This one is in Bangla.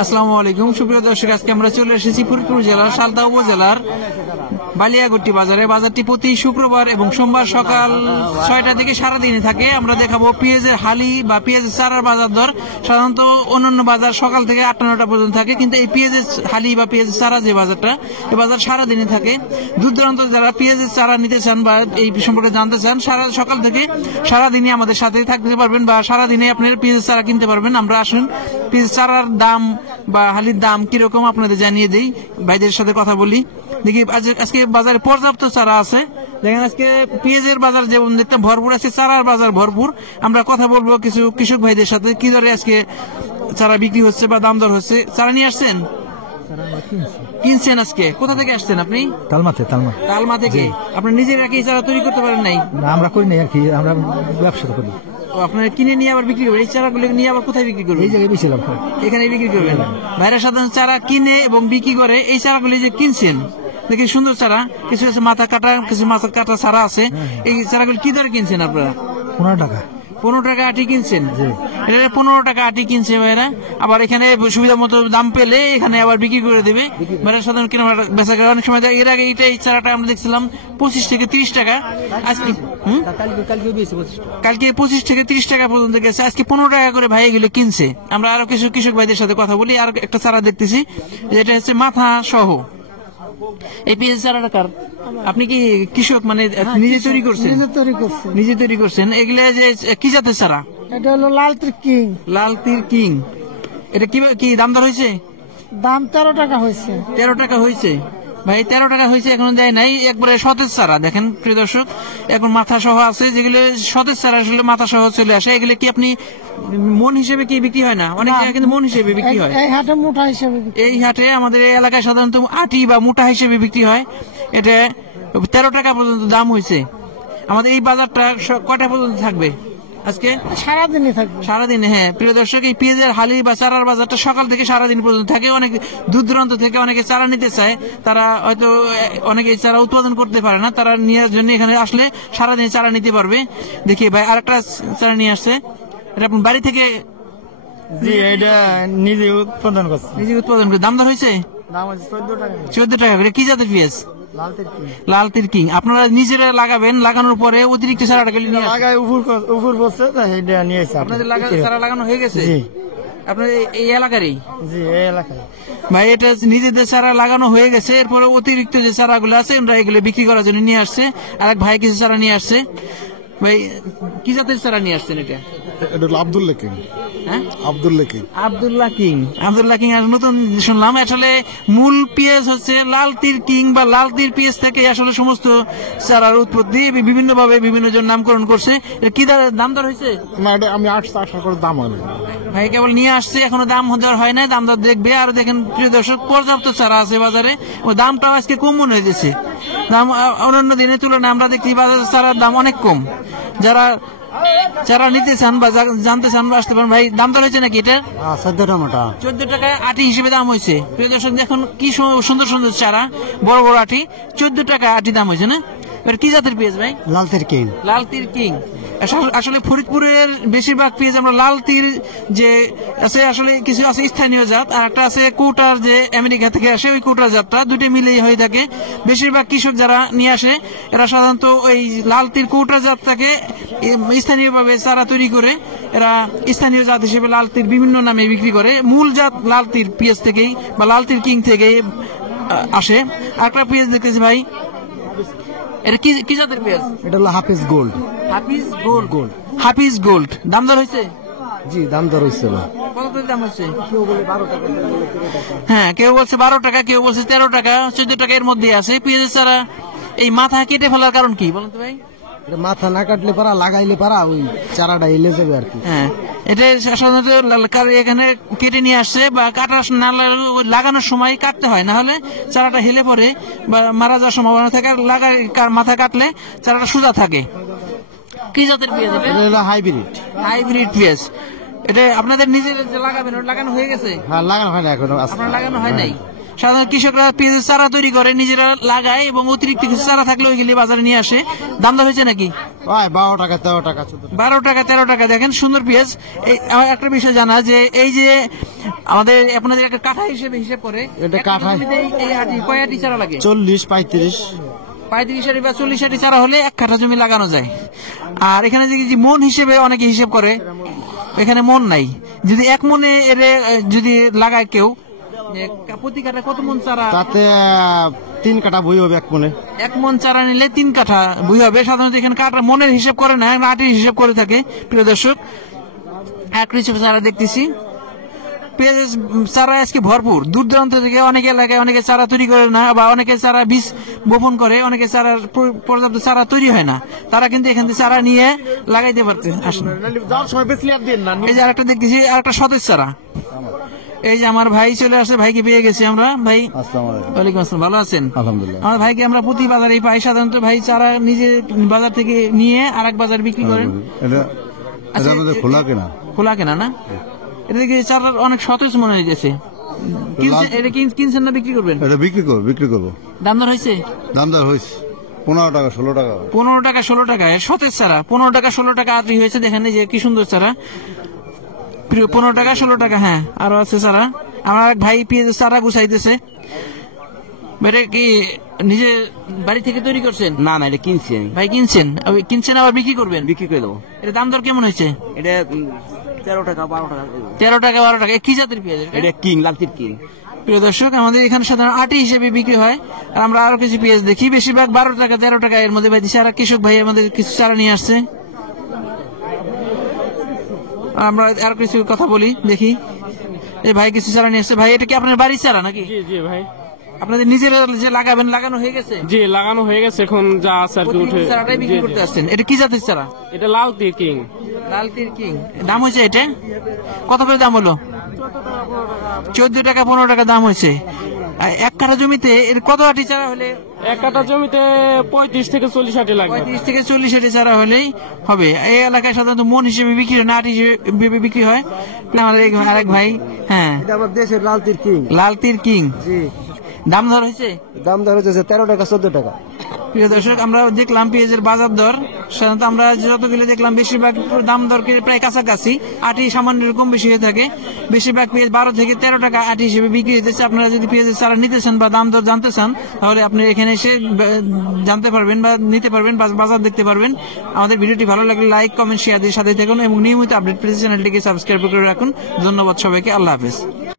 আসসালামু আলাইকুম সুপ্রিয় দর্শক, আজকে আমরা চলে এসেছি ফরিদপুর জেলার সালদা উপজেলার বালিয়াগট্টি বাজারে। বাজারটি প্রতি শুক্রবার এবং সোমবার সকাল 6টা থেকে সারাদিনে থাকে। আমরা দেখাবো পেঁয়াজের হালি বা পেঁয়াজের চারার বাজার দর। সাধারণত অন্যান্য বাজার সকাল থেকে 8-9টা পর্যন্ত থাকে, কিন্তু এই পেঁয়াজের হালি বা পেঁয়াজের চারা যে বাজারটা, এই বাজার সারাদিনে থাকে। দূর দূরান্ত যারা পেঁয়াজের চারা নিতে চান বা এই সম্পর্কে জানতে চান, সকাল থেকে সারাদিনে আমাদের সাথে থাকতে পারবেন বা সারাদিনে আপনার পেঁয়াজের চারা কিনতে পারবেন। আমরা আসুন পেঁয়াজের চারার দাম বা হালির দাম কিরকম আপনাদের জানিয়ে দিই, ভাইদের সাথে কথা বলি। দেখি আজকে বাজারে পর্যাপ্ত চারা আছে। দেখেন আজকে পেঁয়াজের বাজার যেমন দেখতে ভরপুর আছে, চারার বাজার ভরপুর। আমরা কথা বলবো কিছু কৃষক ভাইদের সাথে, কি দরে আজকে চারা বিক্রি হচ্ছে বা দাম দর হচ্ছে। চারা নিয়ে আসছেন, কিনছেন আজকে? কোথা থেকে আসছেন আপনি? তালমা থেকে। আপনি নিজেরা কি চারা তৈরি করতে পারেন নাই? আমরা করি নাই আর কি, আমরা ব্যবসা করি। আপনারা কিনে নিয়ে আবার বিক্রি করবেন? এই চারাগুলো নিয়ে আবার কোথায় বিক্রি করবেন? এই জায়গায় বেশিলাম, এখানে বিক্রি করবেন। ভাইরা সাধারণ চারা কিনে এবং বিক্রি করে। এই চারাগুলি যে কিনছেন দেখি সুন্দর চারা, কিছু আছে মাথা কাটা, কিছু মাথা কাটা চারা আছে। এই চারাগুলি কি দরে কিনছেন আপনারা? 15 টাকা। 15 টাকা আটি কিনছেন? এটা 15 টাকা আটি কিনছে ভাইরা। আবার এখানে সুবিধা মতো দাম পেলে এখানে আবার বিক্রি করে দেবে ভাইরা। সাধারণ কিনা বেচা কেনা অনেক সময়। এর আগে এই চারাটা আমরা দেখছিলাম 25 থেকে 30 টাকা। আজকে কালকে 25 থেকে 30 টাকা পর্যন্ত গেছে, আজকে 15 টাকা করে ভাই এগুলো কিনছে। আমরা আরো কিছু কৃষক ভাইদের সাথে কথা বলি। আর একটা চারা দেখতেছি, যেটা হচ্ছে মাথা সহ। এই পেঁয়াজ চারাটা কার? আপনি কি কৃষক, মানে নিজে তৈরি করছেন? নিজে তৈরি করছেন। এগুলা যে কি জাতের চারা? এটা হলো লালতির কিং। লালতির কিং। এটা কি দাম দর হয়েছে? দাম 13 টাকা হয়েছে। 13 টাকা হয়েছে ভাই, 13 টাকা হয়েছে, এখন দেয় নাই। একবারে সতেজ চারা দেখেন প্রিয় দর্শক, এখন মাথা সহ আছে। যেগুলো সতেজ চারা আসলে মাথা সহ চলে আসে। এগুলো কি আপনি মন হিসেবে কি বিক্রি হয় না? অনেক জায়গায় কিন্তু মন হিসেবে বিক্রি হয়। এই হাটে মোটা হিসেবে, এই হাটে আমাদের এই এলাকায় সাধারণত আটি বা মোটা হিসেবে বিক্রি হয়। এটা 13 টাকা পর্যন্ত দাম হয়েছে। আমাদের এই বাজারটা কয়টা পর্যন্ত থাকবে আজকে? সারাদিনই থাকবে। সারাদিন, হ্যাঁ প্রিয় দর্শক, এই পেঁয়াজের হালি বা চারার বাজারটা সকাল থেকে সারাদিন পর্যন্ত থাকে। অনেক দূর দূরান্ত থেকে অনেকে চারা নিতে চায়, তারা হয়তো অনেকে চারা উৎপাদন করতে পারে না, তারা নেওয়ার জন্য এখানে আসলে সারাদিন চারা নিতে পারবে। দেখি ভাই আরেকটা চারা নিয়ে আসছে। এটা আপনার বাড়ি থেকে? জি, এটা নিজে উৎপাদন করছে। নিজে উৎপাদন করে। দাম দর হয়েছে? দাম হচ্ছে 14 টাকা। 14 টাকা করে। কি জাতের পেঁয়াজ? লালতির কিং। আপনারা নিজেরা লাগাবেন, লাগানোর পরে অতিরিক্ত চারাটা লাগায় উপর বসছে, এটা নিয়েছে। আপনাদের চারা লাগানো হয়ে গেছে? আপনাদের এই এলাকারই? জি, এই এলাকায়। ভাই এটা নিজেদের চারা লাগানো হয়ে গেছে। এরপরে অতিরিক্ত যে চারাগুলো আছে আমরা এগুলো বিক্রি করার জন্য নিয়ে আসছে। আর এক ভাই কিছু চারা নিয়ে আসছে। ভাই কি জাতের চারা নিয়ে আসছেন? এটা আব্দুল্লাহ কিং। হ্যাঁ, Abdullah king. Abdullah king. Abdullah king আর নতুন শুনলাম। আসলে মূল পেঁয়াজ হচ্ছে লালতির কিং বা লালতির পেঁয়াজ থেকে আসলে সমস্ত চারার উৎপত্তি। বিভিন্ন ভাবে বিভিন্ন জন নামকরণ করছে। কি দাম দর হয়েছে? আমি 800 আশা করে দাম হয় না ভাই, কেবল নিয়ে আসছে, এখনো দাম দেওয়ার হয় নাই। দাম দর দেখবে। আর দেখেন প্রিয় দর্শক, পর্যাপ্ত চারা আছে বাজারে। ও দামটাও আজকে কম মনে হয়েছে। দাম অন্যান্য দিনের তুলনায় আমরা দেখি বাজারের চারার দাম অনেক কম। যারা নিতে চান বা জানতে চান আসতে পারেন। ভাই দাম দর হয়েছে নাকি এটা? 14 টাকায় আটি হিসেবে দাম হয়েছে। প্রিয় দর্শক দেখুন কি সুন্দর সুন্দর চারা, বড় বড় আটি। 14 টাকা আটি দাম হয়েছে না? কি জাতের পেঁয়াজ ভাই? লালতির কিং। লালতির কিং। আসলে ফরিদপুরের বেশিরভাগ পেঁয়াজ আমরা লালতির যে আছে, আসলে কিছু আছে স্থানীয় জাত, আর একটা আছে কোটার, যে আমেরিকা থেকে আসে ওই কোটার জাতটা। দুটো মিলেই হয়ে থাকে। বেশিরভাগ কৃষক যারা নিয়ে আসে এরা সাধারণত ওই লালতির কোটার জাতটাকে স্থানীয়ভাবে চারা তৈরি করে এরা স্থানীয় জাত হিসেবে লালতির বিভিন্ন নামে বিক্রি করে। মূল জাত লালতির পেঁয়াজ থেকেই বা লালতির কিং থেকেই আসে। আরেকটা পেঁয়াজ দেখতেছি ভাই, এটা কি জাতের পেঁয়াজ? এটা হলো হাফিজ গোল্ড। হাফিজ গোল্ড। হাফিজ গোল্ড। দাম দর হয়েছে? জি, দাম দর হয়েছে না। কত করে দাম হচ্ছে? হ্যাঁ, কেউ বলছে 12 টাকা, কেউ বলছে 13 টাকা, 14 টাকা, এর মধ্যে আছে পেঁয়াজের চারা। এই মাথা কেটে ফেলার কারণ কি বলুন তো ভাই? মাথা না কাটলে পারা, লাগাইলে পারা, ওই চারাটা এলে যাবে আর কি। হ্যাঁ, এটা সাধারণত এখানে কেটে নিয়ে আসছে বা কাটা না লাগানোর সময় কাটতে হয়, না হলে চারাটা হেলে পড়ে বা মারা যাওয়ার সম্ভাবনা থাকে। মাথা কাটলে চারাটা সোজা থাকে। কি জাতের পেঁয়াজ এটা? হাইব্রিড পেঁয়াজ। এটা আপনাদের নিজের যে লাগাবেন ওটা লাগানো হয়ে গেছে? হ্যাঁ, লাগানো হয় না এখনো। আপনার লাগানো হয় নাই? সাধারণত কৃষকরা পেঁয়াজের চারা তৈরি করে, নিজেরা লাগায় এবং অতিরিক্ত কিছু চারা থাকলে ওইগুলি বাজারে নিয়ে আসে। দাম দর হয়েছে নাকি? ভাই 12 টাকা 13 টাকা 12 টাকা 13 টাকা। দেখেন সুন্দর পেঁয়াজ। আমার একটা বিষয় জানা যে এই যে আমাদের আপনাদের একটা কাঠা হিসেবে হিসেব করে, এটা একটা কাঠা। জমিতে এই আটি কয় আটি চারা লাগে? 40 35 35 আটি বা 40 আটি চারা হলে এক কাঠা জমি লাগানো যায়। আর এখানে যে মন হিসেবে অনেকে হিসেব করে, এখানে মন নাই। যদি এক মনে এর যদি লাগায় কেউ, প্রতি কাঠা কত মন চারা? তাতে 3 কাটা বই হবে এক মনে। এক মন চারা নিলে 3 কাঠা বই হবে। সাধারণত এখানে কাঠা মনের হিসাব করে না, আটির হিসাব করে থাকে। প্রিয় দর্শক, এক কিছু চারা দেখতেছি, পেঁয়াজ চারা আজকে ভরপুর। দূর দূরান্ত থেকে অনেক এলাকায় অনেকে চারা তৈরি করে না, বা অনেকে চারা বীজ বপন করে, অনেকে চারা পর্যাপ্ত চারা তৈরি হয় না, তারা কিন্তু এখান থেকে চারা নিয়ে লাগাইতে পারতে আসেন। এই যে আরেকটা দেখতেছি, আরেকটা সতেজ চারা। এই যে আমার ভাই চলে আসছে, ভাইকে পেয়ে গেছি আমরা। ভাই আসসালামু আলাইকুম। ওয়ালাইকুম আসসালাম, ভালো আছেন? আলহামদুলিল্লাহ। আমার ভাইকে আমরা প্রতি বাজারেই পাই। সাধারণত ভাই চারা নিজে বাজার থেকে নিয়ে আরেক বাজার বিক্রি করেন। এটা আচ্ছা, আমাদের খোলা কেনা। খোলা কেনা না? এটা দেখি চারা অনেক সতেজ মনে হয়েছে। এটা কিনছেন না বিক্রি করবেন? এটা বিক্রি করবো। দাম দর হয়েছে? দামদার হয়েছে 15 টাকা 16 টাকা। 15 টাকা 16 টাকা সতেজ চারা। 15 টাকা 16 টাকা আদ্রি হয়েছে। দেখেন এই যে কি সুন্দর চারা। 15 টাকা 16 টাকা। হ্যাঁ, আরো আছে চারা। আমার এক ভাই পেঁয়াজের চারা গুছাইতেছে। এটা কি নিজে বাড়ি থেকে তৈরি করছেন? না না, এটা কিনছি আমি। ভাই কিনছেন? কিনছেন আবার বিক্রি করবেন? বিক্রি করে দেবো। এটা দাম দর কেমন হয়েছে? এটা 13 টাকা 12 টাকা। 13 টাকা 12 টাকা। কি জাতের পেঁয়াজ এটা? এটা কিং, লালতির কিং। প্রিয় দর্শক, আমাদের এখানে সাধারণ আটি হিসেবে বিক্রি হয়। আর আমরা আরো কিছু পেঁয়াজ দেখি, বেশিরভাগ 12 টাকা 13 টাকা এর মধ্যে ভাই দিচ্ছে। আর কৃষক ভাই আমাদের কিছু চারা নিয়ে আসছে। আমরা আর কিছু কথা বলি, দেখি। এই ভাই কিছু চারা নিয়ে আসছে। ভাই এটা কি আপনার বাড়ির চারা নাকি? জি জি ভাই, আপনাদের নিজেরা যে লাগাবেন, লাগানো হয়ে গেছে? জি লাগানো হয়ে গেছে, এখন যা আছে আর কি উঠে। চারাটাই বিক্রি করতে আসছেন। এটা কি জাতের চারা? এটা লাল তীর কিং। লাল তীর কিং। দাম হয়েছে এটা কত করে? দাম হলো 14 টাকা 15 টাকা দাম হয়েছে। এক কাঠা জমিতে এর কত আটি চারা হলে? এক কাঠা জমিতে 35 থেকে 40 আটি লাগবে। 35 থেকে 40 আটি চারা হলেই হবে। এই এলাকায় সাধারণত মন হিসেবে বিক্রি হয় না, আটি হিসেবে বিক্রি হয়। আমাদের আরেক ভাই, হ্যাঁ, এটা আমার দেশের লাল তীর কিং। লাল তীর কিং। জি, দাম দর হয়েছে? দাম দর হচ্ছে 13 টাকা 14 টাকা। প্রিয় দর্শক, আমরা দেখলাম পেঁয়াজের বাজার দর। সাধারণত আমরা যতগুলো দেখলাম বেশিরভাগ দাম দর প্রায় কাছাকাছি। আটি সামান্য কম বেশি হয়ে থাকে। বেশিরভাগ পেঁয়াজ 12 থেকে 13 টাকা আটি হিসেবে বিক্রি হতেছে। আপনারা যদি পেঁয়াজের চারা নিতে চান বা দাম দর জানতে চান, তাহলে আপনি এখানে এসে জানতে পারবেন বা নিতে পারবেন, বাজার দেখতে পারবেন। আমাদের ভিডিওটি ভালো লাগলে লাইক কমেন্ট শেয়ার দিয়ে সাথে থাকুন এবং নিয়মিত আপডেট পেতে চ্যানেলটিকে সাবস্ক্রাইব করে রাখুন। ধন্যবাদ সবাইকে। আল্লাহ হাফেজ।